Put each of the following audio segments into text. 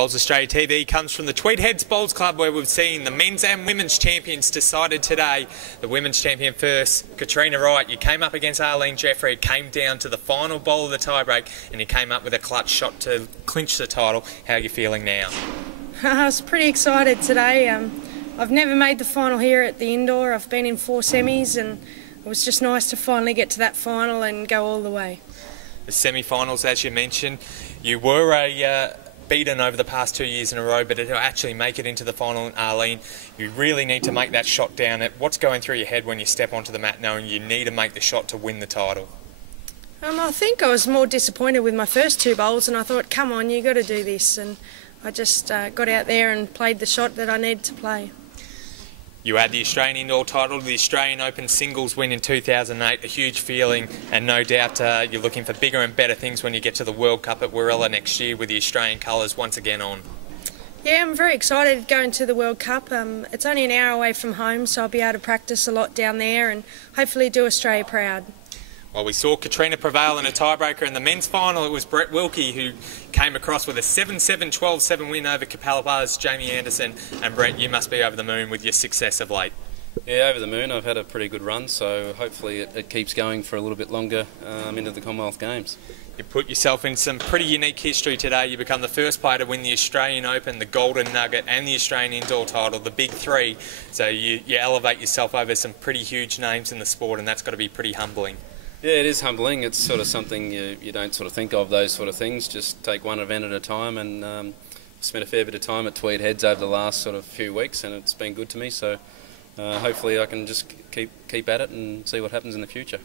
Bowls Australia TV comes from the Tweed Heads Bowls Club, where we've seen the men's and women's champions decided today. The women's champion first, Katrina Wright. You came up against Arlene Jeffrey, came down to the final bowl of the tiebreak, and you came up with a clutch shot to clinch the title. How are you feeling now? I was pretty excited today. I've never made the final here at the indoor. I've been in 4 semis, and it was just nice to finally get to that final and go all the way. The semi-finals, as you mentioned, you were beaten over the past 2 years in a row, but to actually make it into the final in Arlene, you really need to make that shot down. What's going through your head when you step onto the mat knowing you need to make the shot to win the title? I think I was more disappointed with my first 2 bowls, and I thought, come on, you got to do this. And I just got out there and played the shot that I needed to play. You had the Australian Indoor title, the Australian Open singles win in 2008, a huge feeling, and no doubt you're looking for bigger and better things when you get to the World Cup at Warilla next year with the Australian colours once again on. Yeah, I'm very excited going to the World Cup. It's only an hour away from home, so I'll be able to practice a lot down there and hopefully do Australia proud. Well, we saw Katrina prevail in a tiebreaker in the men's final. It was Wilkie who came across with a 7-7, 12-7 win over Capalpa's Jamie Anderson. And Brett, you must be over the moon with your success of late. Yeah, over the moon. I've had a pretty good run, so hopefully it keeps going for a little bit longer into the Commonwealth Games. You put yourself in some pretty unique history today. You become the first player to win the Australian Open, the Golden Nugget and the Australian Indoor title, the big 3. So you elevate yourself over some pretty huge names in the sport, and that's got to be pretty humbling. Yeah, it is humbling. It's sort of something you don't sort of think of, those sort of things. Just take one event at a time, and spent a fair bit of time at Tweed Heads over the last sort of few weeks, and it's been good to me. So hopefully I can just keep at it and see what happens in the future.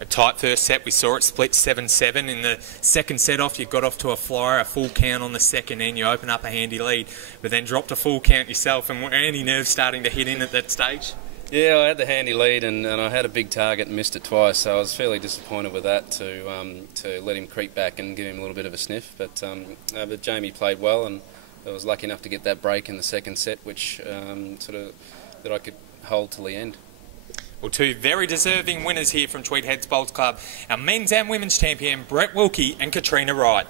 A tight first set, we saw it split 7-7. In the second set off, you got off to a flyer, a full count on the second end, you open up a handy lead, but then dropped a full count yourself, and were any nerves starting to hit in at that stage? Yeah, I had the handy lead and I had a big target and missed it twice, so I was fairly disappointed with that to let him creep back and give him a little bit of a sniff. But Jamie played well, and I was lucky enough to get that break in the second set, which that I could hold till the end. Well, 2 very deserving winners here from Tweed Heads Bowls Club, our men's and women's champion Brett Wilkie and Katrina Wright.